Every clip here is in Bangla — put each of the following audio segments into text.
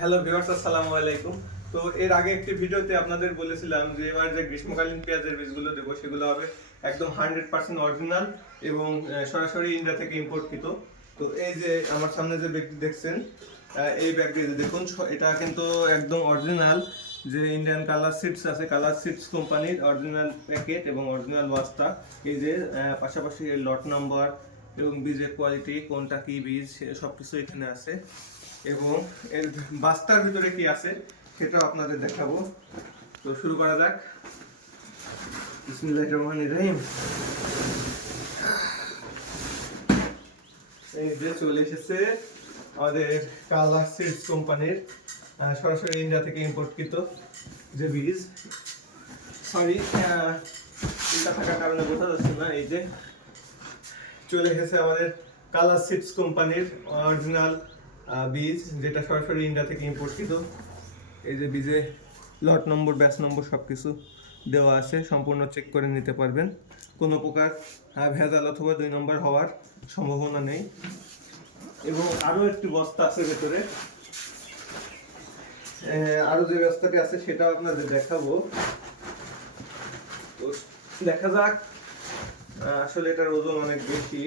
হ্যালো ভিউয়ার্স, আসসালামু আলাইকুম। তো এর আগে একটি ভিডিওতে আপনাদের বলেছিলাম যে এবার যে গ্রীষ্মকালীন পেঁয়াজের বীজগুলো দেবো সেগুলো হবে একদম 100% অরিজিনাল এবং সরাসরি ইন্ডিয়া থেকে ইম্পোর্টকৃত। তো এই যে আমার সামনে যে ব্যাগটি দেখছেন, এই ব্যাগটি দেখুন, এটা কিন্তু একদম অরিজিনাল যে ইন্ডিয়ান কালার সিডস আছে, কালার সিডস কোম্পানির অরিজিনাল প্যাকেট এবং অরিজিনাল বস্তা। এই যে পাশাপাশি লট নাম্বার এবং বীজের কোয়ালিটি, কোনটা কি বীজ সব কিছু এখানে আছে। এবং এর বাস্তার ভিতরে কি আছে সেটাও আপনাদের দেখাবো। তো শুরু করা যাক। বিসমিল্লাহির রহমানির রহিম। এই যে চলে এসেছে আমাদের কালার সিডস কোম্পানির সরাসরি ইন্ডিয়া থেকে ইম্পোর্টকৃত যে বীজ। সরি, এটা থাকার কারণে বোঝা যাচ্ছে না। এই যে চলে এসেছে আমাদের কালার সিডস কোম্পানির অরিজিনাল বীজ, যেটা সরাসরি ইন্ডিয়া থেকে ইম্পোর্টকৃত। এই যে বীজে লট নম্বর, ব্যাচ নম্বর সব কিছু দেওয়া আছে, সম্পূর্ণ চেক করে নিতে পারবেন। কোনো প্রকার ভেজাল অথবা 2 নম্বর হওয়ার সম্ভাবনা নেই। এবং আরও একটি বস্তা আছে ভেতরে, আরও যে বস্তাটি আছে সেটাও আপনাদের দেখাবো। তো দেখা যাক। আসলে এটার ওজন অনেক বেশি।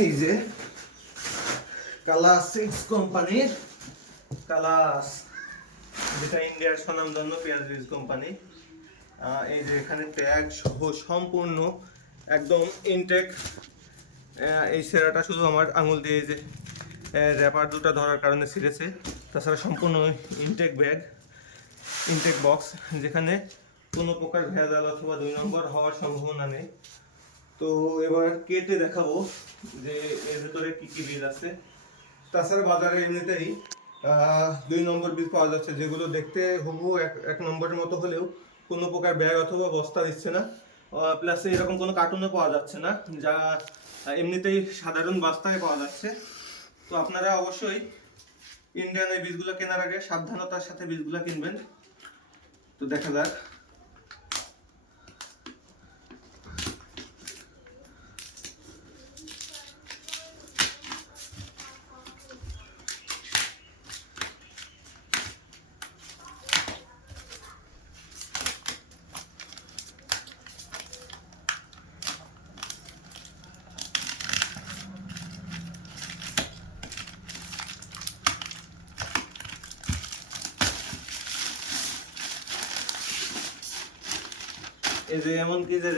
এই যে কালাস সিডস কোম্পানির কালাস, যেটা ইন্ডিয়ার স্বনামধন্য পেঁয়াজ বীজ কোম্পানি। এই যে এখানে ট্যাগ সহ সম্পূর্ণ একদম ইনটেক। এই সেরাটা শুধু আমার আঙুল দিয়ে যে র্যাপার দুটো ধরার কারণে ছিঁড়েছে, তাছাড়া সম্পূর্ণ ইনটেক ব্যাগ, ইনটেক বক্স, যেখানে কোনো প্রকার ভেজাল অথবা 2 নম্বর হওয়ার সম্ভাবনা নেই। তো এবার কেটে দেখাবো যে এর ভিতরে কি কি বীজ আছে। তাছাড়া বাজারে এমনিতেই 2 নম্বর বীজ পাওয়া যাচ্ছে, যেগুলো দেখতে হুবহু এক নম্বরের মতো হলেও কোনো প্রকার ব্যাগ অথবা বস্তা দিচ্ছে না। প্লাস এরকম কোনো কার্টুনও পাওয়া যাচ্ছে না, যা এমনিতেই সাধারণ বস্তায় পাওয়া যাচ্ছে। তো আপনারা অবশ্যই ইন্ডিয়ান এই বীজগুলো কেনার আগে সাবধানতার সাথে বীজগুলো কিনবেন। তো দেখা যাক। এই যে এমনকি যে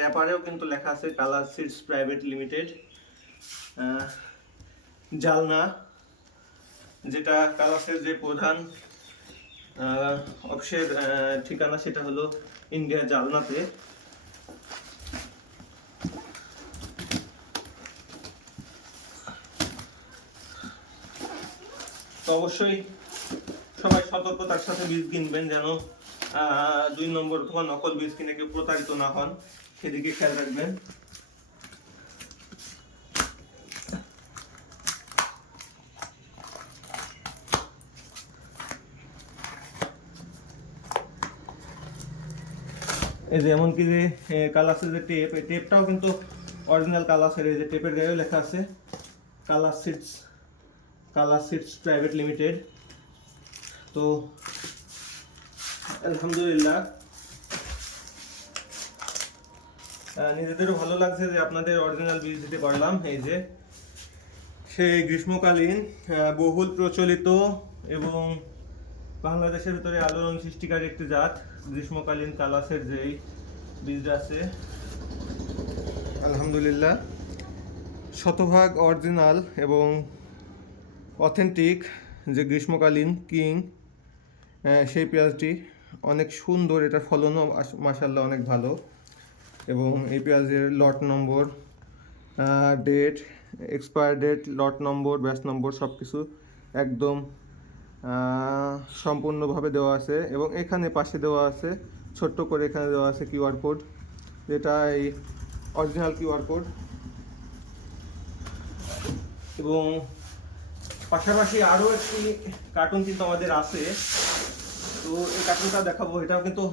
র্যাপারেও কিন্তু লেখা আছে কালার সিডস প্রাইভেট লিমিটেড। জালনা, যেটা কালাসের যে প্রধান অফিসের ঠিকানা, সেটা হলো ইন্ডিয়া জালনাতে। তো অবশ্যই সবাই সতর্কতার সাথে বীজ কিনবেন, যেন 2 নম্বর অথবা নকল বীজ কিনে কেউ প্রতারিত না হন, সেদিকে খেয়াল রাখবেন। এই যে এমনকি যে কালাসের যে টেপ, এই টেপটাও কিন্তু অরিজিনাল কালাসের। এই যে টেপের গায়েও লেখা আছে কালার সিডস প্রাইভেট লিমিটেড। তো আলহামদুলিল্লাহ, নিজেদেরও ভালো লাগছে যে আপনাদের অরিজিনাল বীজ দিতে পারলাম। এই যে সেই গ্রীষ্মকালীন বহুল প্রচলিত এবং বাংলাদেশের ভিতরে আলোড়ন সৃষ্টিকারী একটি জাত গ্রীষ্মকালীন কালাসের যেই বীজটা আছে, আলহামদুলিল্লাহ শতভাগ অরিজিনাল এবং অথেন্টিক যে গ্রীষ্মকালীন কিং, সেই পেঁয়াজটি অনেক সুন্দর। এটার ফলনও মাশাআল্লাহ অনেক ভালো। এবং এই পেঁয়াজের লট নম্বর, ডেট, এক্সপায়ার ডেট, লট নম্বর, ব্যাচ নম্বর সব কিছু একদম সম্পূর্ণভাবে দেওয়া আছে। এবং এখানে পাশে দেওয়া আছে ছোট্ট করে, এখানে দেওয়া আছে কিউআর কোড, যেটা এই অরিজিনাল কিউআর কোড। এবং পাশাপাশি আরও একটি কার্টুন কিন্তু আমাদের আছে, তো এই কার্টুনটা দেখাবো, এটাও কিন্তু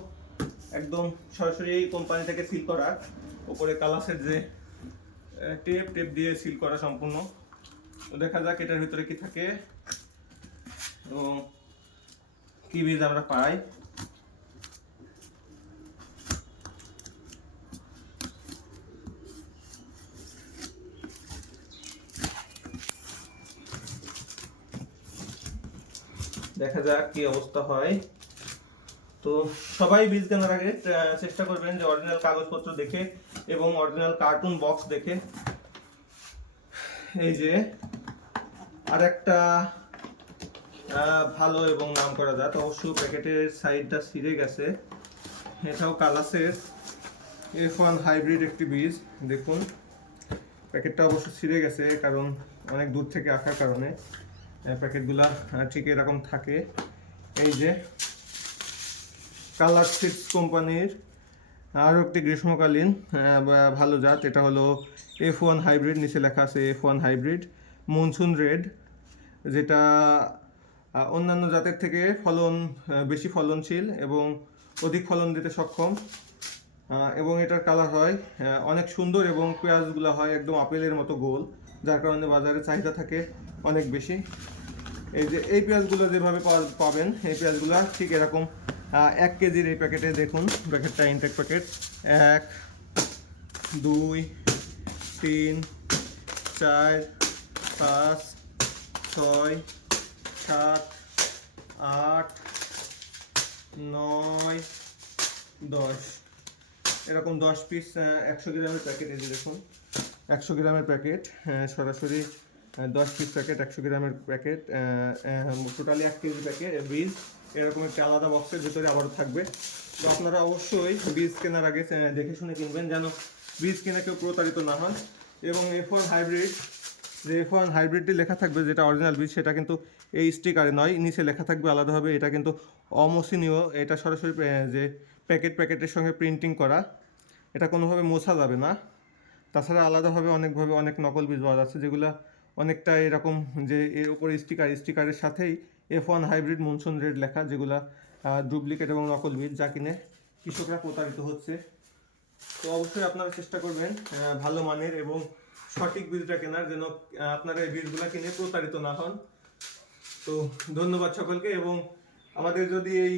একদম সরাসরি কোম্পানি থেকে সিল করা, উপরে কালাসের যে টেপ টেপ দিয়ে সিল করা সম্পূর্ণ। তো দেখা যাক এটার ভিতরে কি থাকে এবং কি বীজ আমরা পাই। দেখা যাক কি অবস্থা হয়। তো সবাই বীজ কেনার আগে চেষ্টা করবেন যে অরিজিনাল কাগজপত্র দেখে এবং অরিজিনাল কার্টুন বক্স দেখে। এই যে আরেকটা ভালো এবং নাম করা জাত, অবশ্য প্যাকেটের সাইডটা ছিঁড়ে গেছে। এটাও কালাসের F1 হাইব্রিড একটি বীজ। দেখুন প্যাকেটটা অবশ্য ছিঁড়ে গেছে, কারণ অনেক দূর থেকে আসার কারণে প্যাকেটগুলা ঠিক এরকম থাকে। এই যে কালার সিডস কোম্পানির আরও একটি গ্রীষ্মকালীন ভালো জাত, এটা হলো F1 হাইব্রিড। নিচে লেখা আছে F1 হাইব্রিড মনসুন রেড, যেটা অন্যান্য জাতের থেকে বেশি ফলনশীল এবং অধিক ফলন দিতে সক্ষম। এবং এটার কালার হয় অনেক সুন্দর এবং পেঁয়াজগুলো হয় একদম আপেলের মতো গোল, যার কারণে বাজারে চাহিদা থাকে অনেক বেশি। এই যে এই পেঁয়াজগুলো যেভাবে পাবেন, এই পেঁয়াজগুলো ঠিক এরকম 1 কেজির এই প্যাকেটে। দেখুন প্যাকেটটা ইনটেক প্যাকেট। 1 2 3 4 5 6 7 8 9 10, এরকম 10 পিস 100 গ্রামের প্যাকেট। এই যে দেখুন 100 গ্রামের প্যাকেট, সরাসরি 10 পিস প্যাকেট 100 গ্রামের প্যাকেট, টোটালি 1 কেজি প্যাকেট বীজ এরকম একটি আলাদা বক্সের ভিতরে আবারও থাকবে। তো আপনারা অবশ্যই বীজ কেনার আগে দেখে শুনে কিনবেন, যেন বীজ কিনে কেউ প্রতারিত না হয়। এবং F1 হাইব্রিড, যে F1 হাইব্রিডটি লেখা থাকবে যেটা অরিজিনাল বীজ, সেটা কিন্তু এই স্টিকারে নয়, নিচে লেখা থাকবে আলাদাভাবে। এটা কিন্তু অমোসনীয়, এটা সরাসরি যে প্যাকেটের সঙ্গে প্রিন্টিং করা, এটা কোনোভাবে মোছা যাবে না। তাছাড়া আলাদাভাবে অনেক নকল বীজ পাওয়া যাচ্ছে, যেগুলো অনেকটা এরকম, যে এর উপরে স্টিকারের সাথেই F1 হাইব্রিড মনসুন রেড লেখা, যেগুলো ডুপ্লিকেট এবং নকল বীজ, যা কিনে কৃষকরা প্রতারিত হচ্ছে। তো অবশ্যই আপনারা চেষ্টা করবেন ভালো মানের এবং সঠিক বীজটা কেনার, যেন আপনারা এই বীজগুলো কিনে প্রতারিত না হন। তো ধন্যবাদ সকলকে। এবং আমাদের যদি এই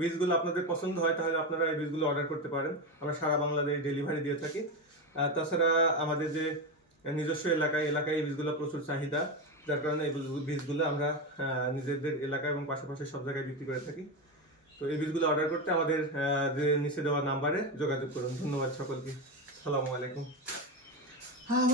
বীজগুলো আপনাদের পছন্দ হয়, তাহলে আপনারা এই বীজগুলো অর্ডার করতে পারেন। আমরা সারা বাংলাদেশ ডেলিভারি দিয়ে থাকি। তাছাড়া আমাদের যে নিজস্ব এলাকায় এই বীজগুলো প্রচুর চাহিদা, যার কারণে এই বীজগুলো আমরা নিজেদের এলাকা এবং পাশাপাশি সব জায়গায় বিক্রি করে থাকি। তো এই বীজগুলো অর্ডার করতে আমাদের যে নিচে দেওয়া নাম্বারে যোগাযোগ করুন। ধন্যবাদ সকলকে। আসসালামু আলাইকুম।